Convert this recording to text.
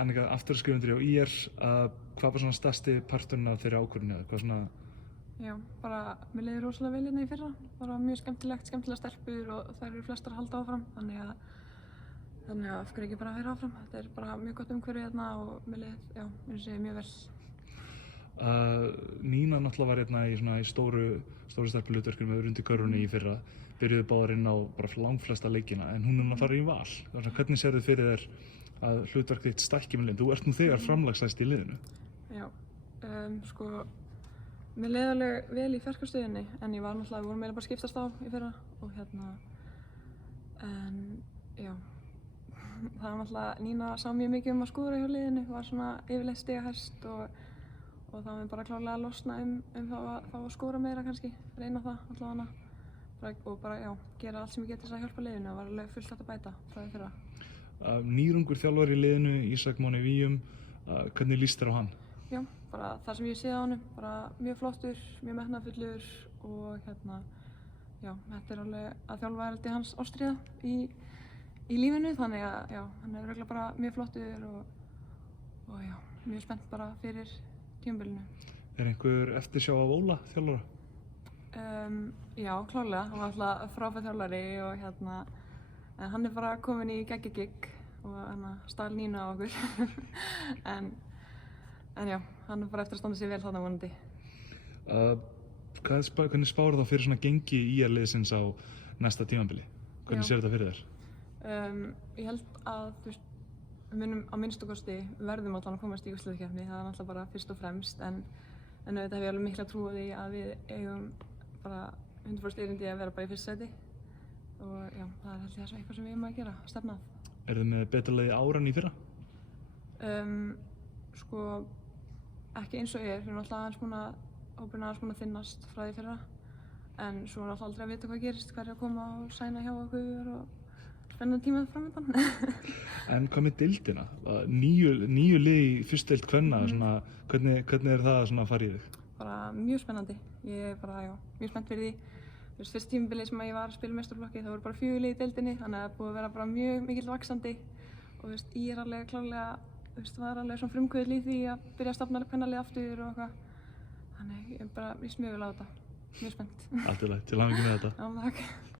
Annika, afturskrifundur hjá ÍR, hvað var svona stærsti parturinn af þeirri ákvörðun eða hvað svona? Já, bara mér leiði rosalega vel hérna í fyrra, bara mjög skemmtilega stelpur og þær eru flestar að halda áfram, þannig að af hverju ekki bara að vera áfram. Þetta er bara mjög gott umhverfi hérna og mér leiði, já, mér sé mjög vel. Nína náttúrulega var hérna í stóru stelpuhlutverkum með undir körfunni í fyrra, byrjuðu báðar inn á bara langflesta leikina, en hún er að fara í val. Hvernig sérðu fyrir þér að hlutverk þitt stækki með liðinu? Þú ert nú þegar framlagsstæst í liðinu. Já, sko, mér leiði alveg vel í ferkarstöðinni, en ég var náttúrulega, við vorum meira bara að skiptast á í fyrra og en já, það var náttúrulega, Nína sá mjög mikið að skúra hjá liðinu, var svona yfirleitt stigahæst og það var bara klárlega að losna það að fá að skóra meira kannski, reyna það allavega og bara já, gera allt sem ég get til þess að hjálpa liðinu, það var alveg fullt hægt að bæta frá því fyrra. Nýrungur þjálfari í liðinu, Ísak Máni Víum, hvernig líst þér á hann? Já, bara það sem ég séð á honum, bara mjög flottur, mjög metnaðarfullur og já, þetta er alveg að þjálfa held ég hans ástríða í lífinu, þannig að já, hann er örugglega bara mjög flottur og já, mjög spennt bara fyrir tímabilinu. Er einhver eftirsjá af Óla þjálfara? Já, klárlega. Hann var alltaf frábær þjálfari og en hann er bara kominn í geggjagigg og stal Nínu á okkur. en já, hann er bara eftir að standa sig vel þarna vonandi. Hvernig spáir þá fyrir svona gengi ÍR-liðsins á næsta tímabili? Hvernig sér þetta fyrir þér? Ég held að, þú veist, við munum á minnstu kosti verðum allan að komast í úrslitakeppni, það er náttúrulega bara fyrst og fremst, en auðvitað hef ég alveg mikla trú á því að við eigum bara 100% erindi að vera bara í fyrsta sæti og já, það er held ég það eitthvað sem við eigum að gera, stefna að. Er þið með betra liði ár en í fyrra? Sko, ekki eins og við erum alltaf aðeins búin að þynnast frá því fyrra, en svo er alltaf aldrei að vita hvað gerist, hverju að koma og sæna hjá okkur og spennandi tíma framöndan. En hvað með deildina? Níu lið í fyrstu deild kvenna, hvernig er það að fara í þig? Bara mjög spennandi. Ég er bara, já, mjög spennt fyrir því. Þú veist, fyrst tímabilið sem ég var að spila meistaraflokki, það voru bara 4 lið í deildinni, þannig að það er búið að vera bara mjög mikill vaxandi og þú veist, ég er alveg klárlega, þú veist, var alveg svona frumkvöðull í því að byrja að stofna kvennalið aftur og eitthvað. Þannig ég er bara mjög vel á þetta. Mjög spennt. Allt í lagi, til hamingju með þetta. Já, takk.